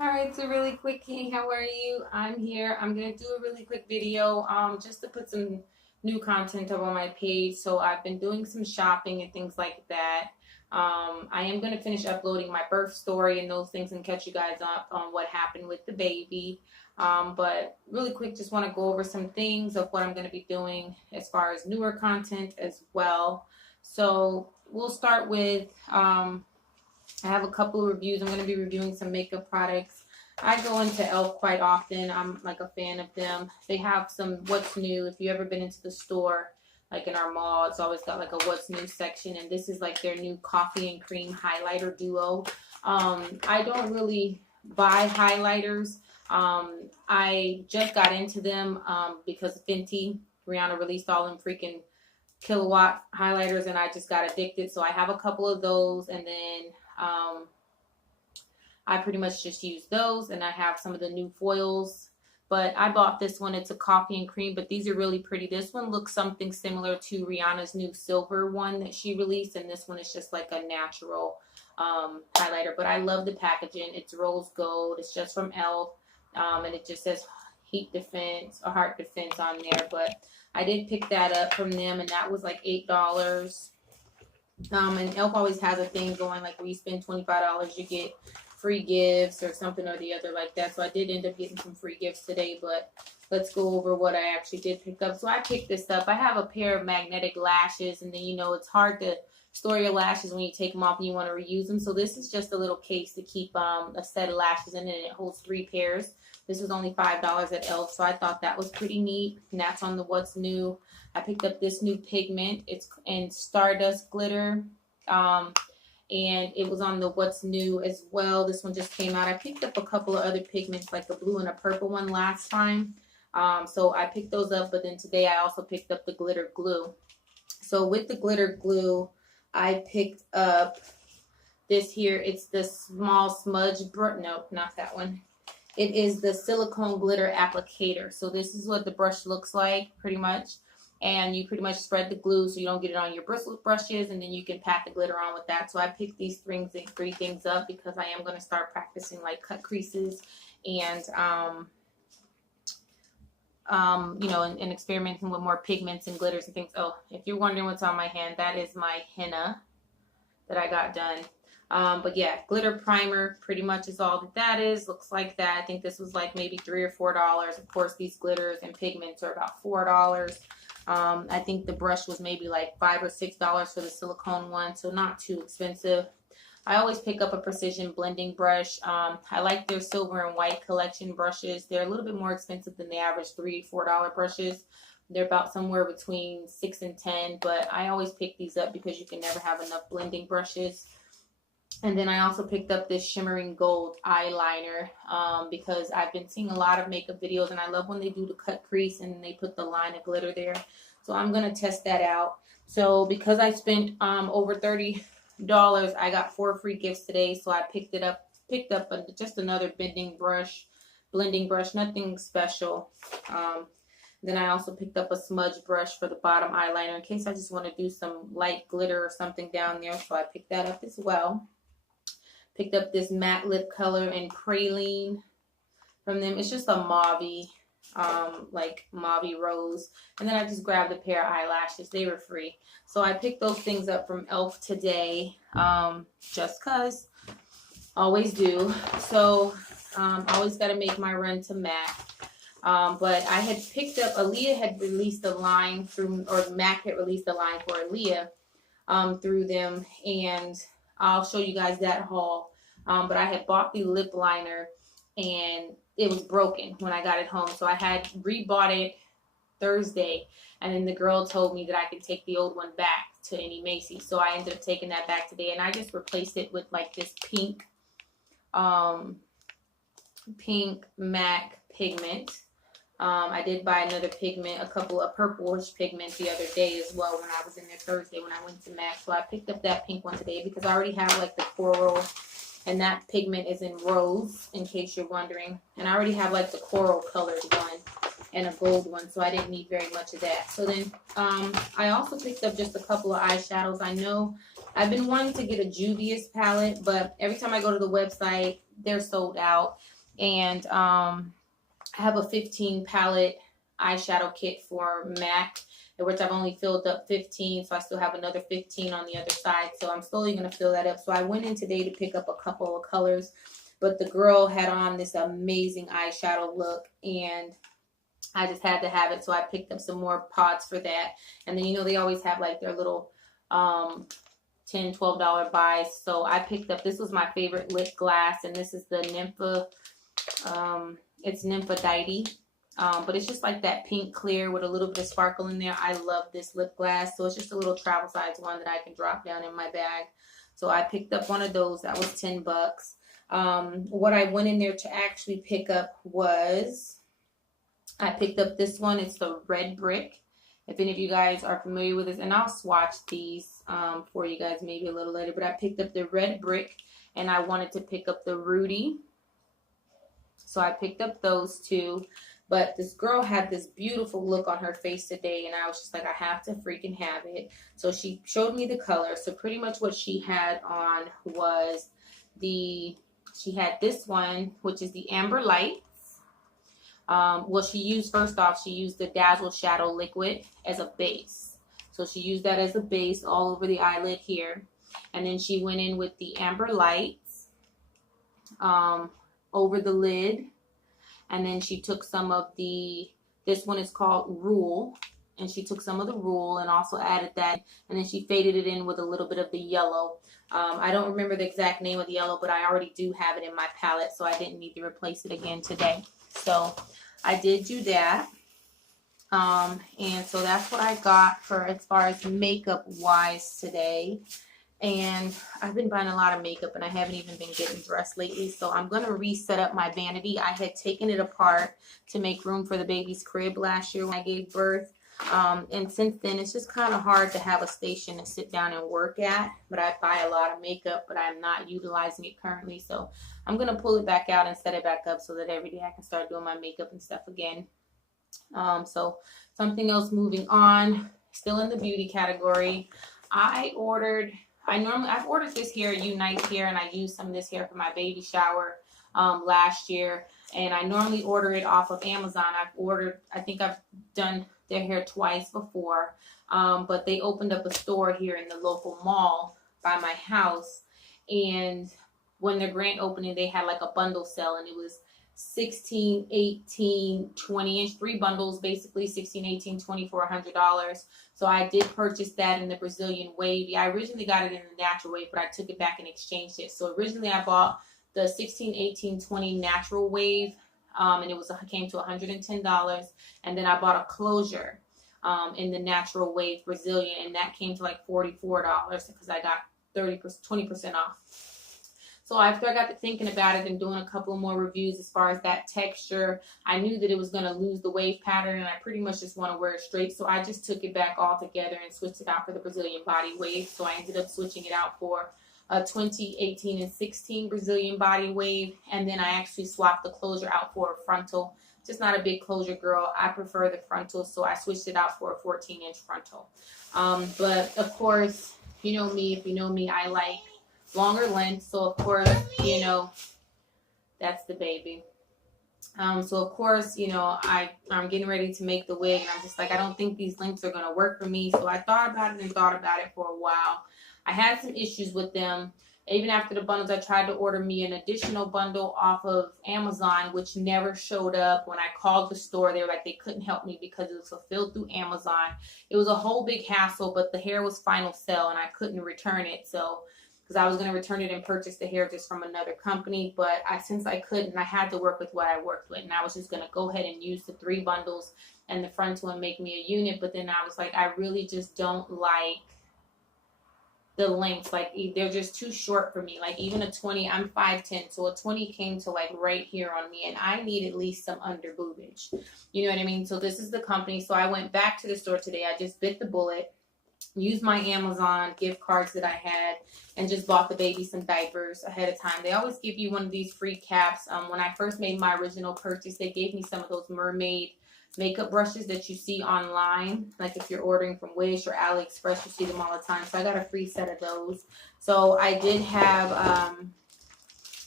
Alright, so really quick, hey, how are you? I'm here. I'm gonna do a really quick video just to put some new content up on my page. So I've been doing some shopping and things like that. I am gonna finish uploading my birth story and those things and catch you guys up on what happened with the baby. But really quick, just want to go over some things of what I'm gonna be doing as far as newer content as well. So we'll start with I have a couple of reviews. I'm going to be reviewing some makeup products. I go into e.l.f. quite often. I'm like a fan of them. They have some what's new. If you ever been into the store, like in our mall, it's always got like a what's new section. And this is like their new coffee and cream highlighter duo. I don't really buy highlighters. I just got into them because Fenty, Rihanna released all them freaking kilowatt highlighters and I just got addicted. So I have a couple of those, and then I pretty much just use those, and I have some of the new foils. But I bought this one. It's a coffee and cream, but these are really pretty. This one looks something similar to Rihanna's new silver one that she released, and this one is just like a natural highlighter. But I love the packaging. It's rose gold. It's just from e.l.f. And it just says heat defense or heart defense on there. But I did pick that up from them, and that was like $8. And e.l.f. always has a thing going, like where you spend $25, you get free gifts or something or the other like that. So I did end up getting some free gifts today, but let's go over what I actually did pick up. So I picked this up. I have a pair of magnetic lashes, and then, you know, it's hard to store your lashes when you take them off and you want to reuse them. So this is just a little case to keep a set of lashes in it, and it holds 3 pairs. This was only $5 at e.l.f., so I thought that was pretty neat, and that's on the what's new. I picked up this new pigment. It's in Stardust Glitter, and it was on the what's new as well. This one just came out. I picked up a couple of other pigments, like a blue and a purple one last time, so I picked those up, but then today I also picked up the glitter glue. So with the glitter glue, I picked up this here. It's the small smudge brush. No, not that one. It is the silicone glitter applicator. So this is what the brush looks like, pretty much. And you pretty much spread the glue so you don't get it on your bristle brushes, and then you can pat the glitter on with that. So I picked these three things up because I am going to start practicing like cut creases and you know, and experimenting with more pigments and glitters and things. Oh, if you're wondering what's on my hand, that is my henna that I got done. But yeah, glitter primer pretty much is all that is. Looks like that. I think this was like maybe $3 or $4. Of course, these glitters and pigments are about $4. I think the brush was maybe like $5 or $6 for the silicone one, so not too expensive. I always pick up a precision blending brush. I like their silver and white collection brushes. They're a little bit more expensive than the average $3 or $4 brushes. They're about somewhere between $6 and $10, but I always pick these up because you can never have enough blending brushes. And then I also picked up this shimmering gold eyeliner because I've been seeing a lot of makeup videos, and I love when they do the cut crease and they put the line of glitter there. So I'm going to test that out. So because I spent over $30, I got 4 free gifts today. So I picked up just another blending brush, nothing special. Then I also picked up a smudge brush for the bottom eyeliner in case I just want to do some light glitter or something down there. So I picked that up as well. Picked up this matte lip color in Praline from them. It's just a mauve, like mauve rose. And then I just grabbed a pair of eyelashes. They were free. So I picked those things up from e.l.f. today, just cause. Always do. So always got to make my run to MAC. But I had picked up, Aaliyah had released a line through, or MAC had released a line for Aaliyah through them, and I'll show you guys that haul. But I had bought the lip liner, and it was broken when I got it home. So I had rebought it Thursday, and then the girl told me that I could take the old one back to any Macy's. So I ended up taking that back today, and I just replaced it with like this pink MAC pigment. I did buy another pigment, a couple of purplish pigments the other day as well when I was in there Thursday when I went to MAC. So I picked up that pink one today because I already have like the coral, and that pigment is in rose, in case you're wondering. And I already have like the coral colored one and a gold one, so I didn't need very much of that. So then I also picked up just a couple of eyeshadows. I know I've been wanting to get a Juvia's palette, but every time I go to the website, they're sold out. And I have a 15 palette eyeshadow kit for MAC, which I've only filled up 15, so I still have another 15 on the other side. So I'm slowly going to fill that up. So I went in today to pick up a couple of colors, but the girl had on this amazing eyeshadow look, and I just had to have it. So I picked up some more pods for that. And then, you know, they always have like their little $10, $12 buys. So I picked up, this was my favorite lip glass, and this is the Nympha, it's Nymphadite. But it's just like that pink clear with a little bit of sparkle in there. I love this lip glass. So it's just a little travel size one that I can drop down in my bag. So I picked up one of those. That was $10. What I went in there to actually pick up was, I picked up this one. It's the Red Brick. If any of you guys are familiar with this, and I'll swatch these for you guys maybe a little later. But I picked up the Red Brick, and I wanted to pick up the Rudy. So I picked up those two. But this girl had this beautiful look on her face today, and I was just like, I have to freaking have it. So she showed me the color. So pretty much what she had on was she had this one, which is the Amber Lights. Well, she used the Dazzle Shadow Liquid as a base. So she used that as a base all over the eyelid here. And then she went in with the Amber Lights over the lid. And then she took some of this one is called Rule. And she took some of the Rule and also added that. And then she faded it in with a little bit of the yellow. I don't remember the exact name of the yellow, but I already do have it in my palette. So I didn't need to replace it again today. So I did do that. And so that's what I got for as far as makeup wise today. And I've been buying a lot of makeup, and I haven't even been getting dressed lately. So I'm going to reset up my vanity. I had taken it apart to make room for the baby's crib last year when I gave birth. And since then, it's just kind of hard to have a station to sit down and work at. But I buy a lot of makeup, but I'm not utilizing it currently. So I'm going to pull it back out and set it back up so that every day I can start doing my makeup and stuff again. So something else moving on, still in the beauty category. I've ordered this hair, Unite hair, and I used some of this hair for my baby shower last year. And I normally order it off of Amazon. I think I've done their hair twice before. But they opened up a store here in the local mall by my house. And when their grand opening, they had like a bundle sale, and it was 16, 18, 20 inch, 3 bundles, basically 16, 18, 20 for $100. So I did purchase that in the Brazilian wavy. I originally got it in the natural wave, but I took it back and exchanged it. So originally I bought the 16, 18, 20 natural wave, and it came to $110. And then I bought a closure in the natural wave Brazilian, and that came to like $44 because I got 20% off. So after I got to thinking about it and doing a couple more reviews as far as that texture, I knew that it was going to lose the wave pattern, and I pretty much just want to wear it straight. So I just took it back all together and switched it out for the Brazilian body wave. So I ended up switching it out for a 20, 18, and 16 Brazilian body wave. And then I actually swapped the closure out for a frontal. Just not a big closure girl. I prefer the frontal, so I switched it out for a 14-inch frontal. But of course, you know me. If you know me, I like longer length, so of course, you know, that's the baby. So of course, you know, I'm getting ready to make the wig, and I'm just like, I don't think these lengths are going to work for me. So I thought about it for a while. I had some issues with them. Even after the bundles, I tried to order me an additional bundle off of Amazon, which never showed up. When I called the store, they were like, they couldn't help me because it was fulfilled through Amazon. It was a whole big hassle, but the hair was final sale, and I couldn't return it. So because I was going to return it and purchase the hair just from another company. But since I couldn't, I had to work with what I worked with. And I was just going to go ahead and use the 3 bundles and the front one, make me a unit. But then I was like, I really just don't like the lengths. Like, they're just too short for me. Like, even a 20, I'm 5'10", so a 20 came to like right here on me. And I need at least some under boobage. You know what I mean? So this is the company. So I went back to the store today. I just bit the bullet, used my Amazon gift cards that I had, and just bought the baby some diapers ahead of time. They always give you one of these free caps. When I first made my original purchase, they gave me some of those mermaid makeup brushes that you see online. Like if you're ordering from Wish or AliExpress, you see them all the time. So I got a free set of those. So I did have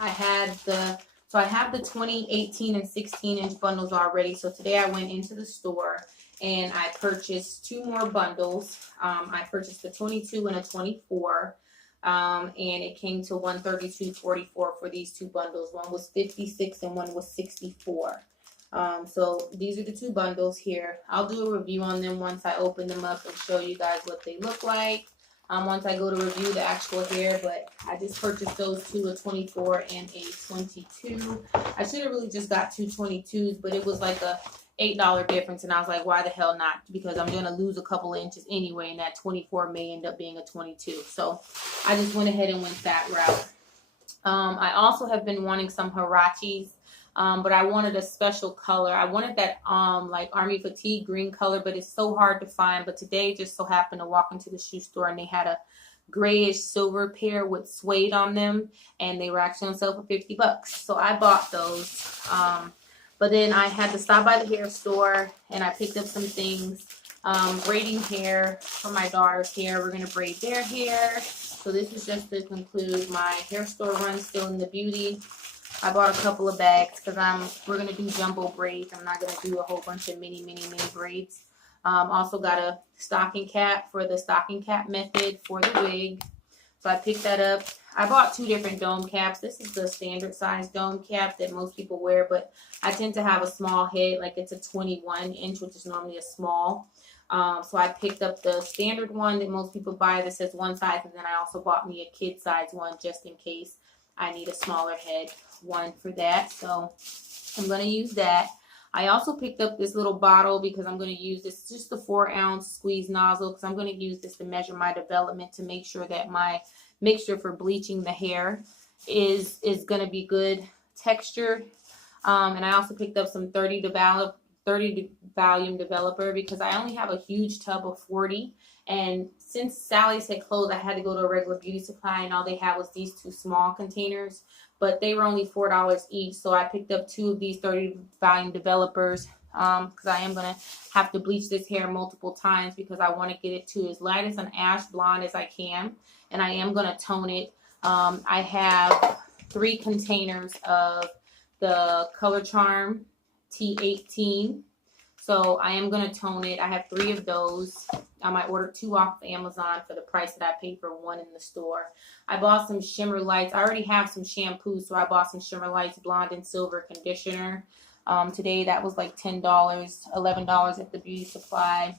I had the, so I have the 20, 18, and 16-inch bundles already. So today I went into the store and I purchased 2 more bundles. I purchased a 22 and a 24. And it came to $132.44 for these 2 bundles. One was 56 and one was 64. So these are the 2 bundles here. I'll do a review on them once I open them up and show you guys what they look like. Once I go to review the actual hair, but I just purchased those 2, a 24 and a 22. I should have really just got 2 22s, but it was like a $8 difference, and I was like, why the hell not? Because I'm going to lose a couple of inches anyway, and that 24 may end up being a 22. So I just went ahead and went that route. I also have been wanting some Huaraches. But I wanted a special color. I wanted that like army fatigue green color, but it's so hard to find. But today just so happened to walk into the shoe store and they had a grayish silver pair with suede on them, and they were actually on sale for $50. So I bought those. But then I had to stop by the hair store and I picked up some things. Braiding hair for my daughter's hair. We're gonna braid their hair. So this is just to conclude my hair store run, still in the beauty. I bought a couple of bags because we're going to do jumbo braids. I'm not going to do a whole bunch of mini braids. Also got a stocking cap for the stocking cap method for the wig. So I picked that up. I bought 2 different dome caps. This is the standard size dome cap that most people wear, but I tend to have a small head, like it's a 21-inch, which is normally a small. So I picked up the standard one that most people buy that says one size, and then I also bought me a kid size one just in case I need a smaller head one for that. So I'm going to use that. I also picked up this little bottle because I'm going to use this. It's just a 4-ounce squeeze nozzle because I'm going to use this to measure my development to make sure that my mixture for bleaching the hair is going to be good texture. And I also picked up some 30 volume developer because I only have a huge tub of 40. And since Sally's had closed, I had to go to a regular beauty supply, and all they had was these 2 small containers. But they were only $4 each, so I picked up 2 of these 30 volume developers because I am going to have to bleach this hair multiple times because I want to get it to as light as an ash blonde as I can, and I am going to tone it. I have 3 containers of the Color Charm T18. So I am going to tone it. I have 3 of those. I ordered 2 off of Amazon for the price that I paid for 1 in the store. I bought some Shimmer Lights. I already have some shampoo, so I bought some Shimmer Lights Blonde and Silver conditioner. Today that was like $10, $11 at the beauty supply.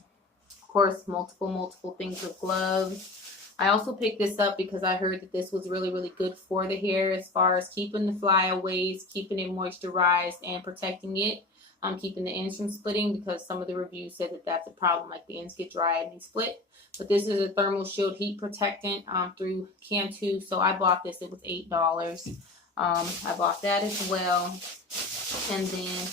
Of course, multiple things of gloves. I also picked this up because I heard that this was really, really good for the hair as far as keeping the flyaways, keeping it moisturized, and protecting it. Keeping the ends from splitting because some of the reviews said that that's a problem, like the ends get dry and they split. But this is a thermal shield heat protectant through Cantu, so I bought this. It was $8. I bought that as well. And then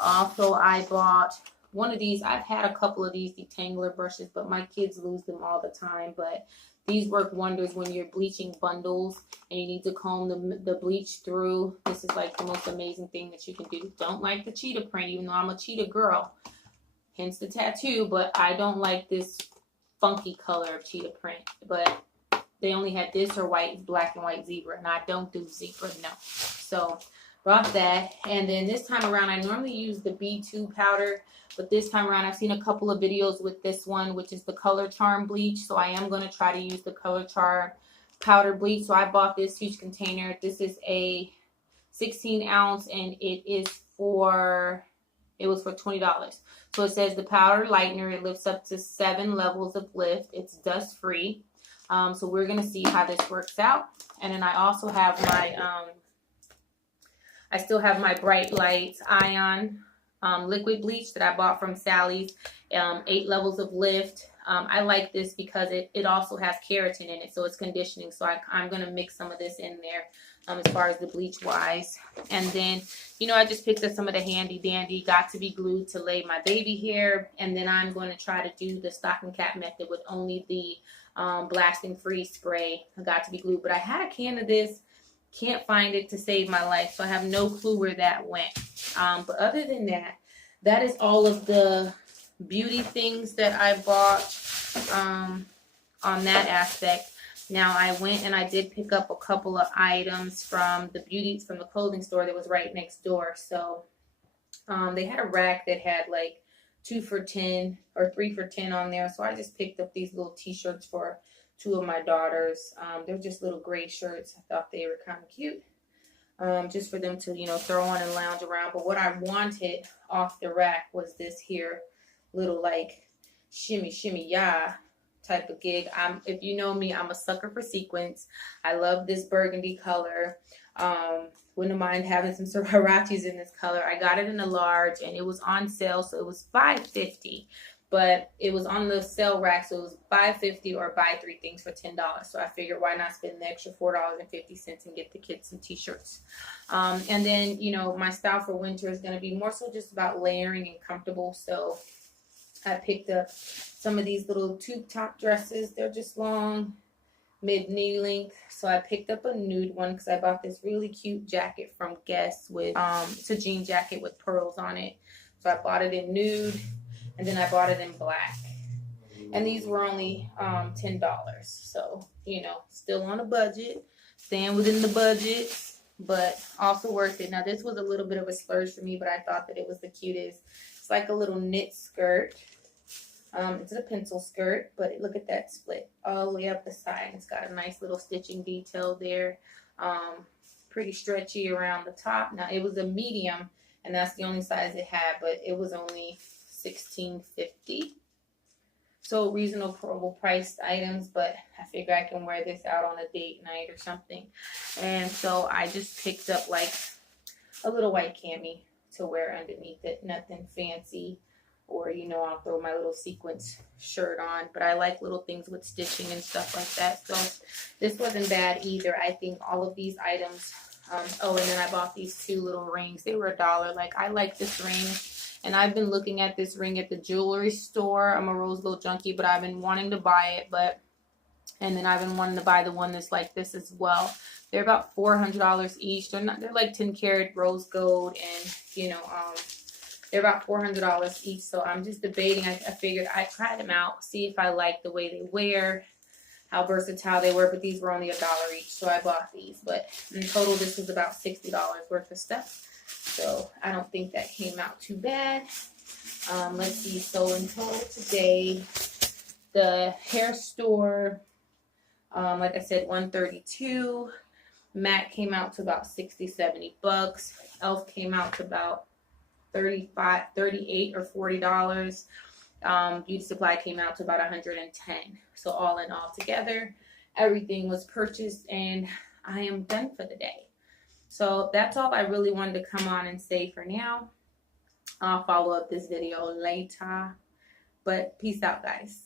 also I bought one of these. I've had a couple of these detangler brushes, but my kids lose them all the time. But these work wonders when you're bleaching bundles and you need to comb the bleach through. This is like the most amazing thing that you can do. Don't like the cheetah print, even though I'm a cheetah girl, hence the tattoo, but I don't like this funky color of cheetah print. But they only had this or black and white zebra, and I don't do zebra, no. So brought that, and then this time around I normally use the B2 powder, but this time around I've seen a couple of videos with this one, which is the Color Charm bleach, so I am going to try to use the Color Charm powder bleach. So I bought this huge container. This is a 16 ounce, and it was for $20. So it says the powder lightener, it lifts up to 7 levels of lift. It's dust free. So we're going to see how this works out. And then I also have my I still have my Bright Lights Ion liquid bleach that I bought from Sally's, 8 levels of lift. I like this because it also has keratin in it, so it's conditioning. So I'm going to mix some of this in there as far as the bleach wise. And then, I just picked up some of the handy dandy Got to Be Glued to lay my baby hair. And then I'm going to try to do the stocking cap method with only the blasting free spray Got to Be Glued. But I had a can of this. Can't find it to save my life, so I have no clue where that went. But other than that, that is all of the beauty things that I bought on that aspect. Now I went and I did pick up a couple of items from the clothing store that was right next door. So they had a rack that had like 2 for $10 or 3 for $10 on there. So I just picked up these little t-shirts for 2 of my daughters. They're just little gray shirts. I thought they were kind of cute. Just for them to, throw on and lounge around. But what I wanted off the rack was this here little like shimmy, shimmy, yeah type of gig. If you know me, I'm a sucker for sequins. I love this burgundy color. Wouldn't mind having some Sorachis in this color. I got it in a large and it was on sale, so it was $5.50. But it was on the sale rack, so it was $5.50 or buy 3 things for $10. So I figured, why not spend the extra $4.50 and get the kids some t-shirts. And then, my style for winter is going to be more so just about layering and comfortable. So I picked up some of these little tube top dresses. They're just long, mid-knee length. So I picked up a nude one because I bought this really cute jacket from Guess with, it's a jean jacket with pearls on it. So I bought it in nude. And then I bought it in black. And these were only $10. So, still on a budget. Staying within the budget. But also worth it. Now, this was a little bit of a splurge for me. But I thought that it was the cutest. It's like a little knit skirt. It's a pencil skirt. But look at that split all the way up the side. It's got a nice little stitching detail there. Pretty stretchy around the top. Now, it was a medium. And that's the only size it had. But it was only $16.50. So reasonable priced items, but I figure I can wear this out on a date night or something. And so I just picked up like a little white cami to wear underneath it. Nothing fancy, or I'll throw my little sequins shirt on, but I like little things with stitching and stuff like that. So this wasn't bad either. I think all of these items, and then I bought these 2 little rings. They were $1. Like, I like this ring. And I've been looking at this ring at the jewelry store. I'm a rose gold junkie, but I've been wanting to buy it. And then I've been wanting to buy the one that's like this as well. They're about $400 each. They're like 10 karat rose gold, and they're about $400 each. So I'm just debating. I figured I'd try them out, see if I like the way they wear, how versatile they were. But these were only $1 each, so I bought these. But in total, this was about $60 worth of stuff. So I don't think that came out too bad. Let's see. So in total today, the hair store, like I said, $132. MAC came out to about $60-70. Elf came out to about $38 or $40. Beauty Supply came out to about $110. So all in all together, everything was purchased, and I am done for the day. So that's all I really wanted to come on and say for now. I'll follow up this video later. But peace out, guys.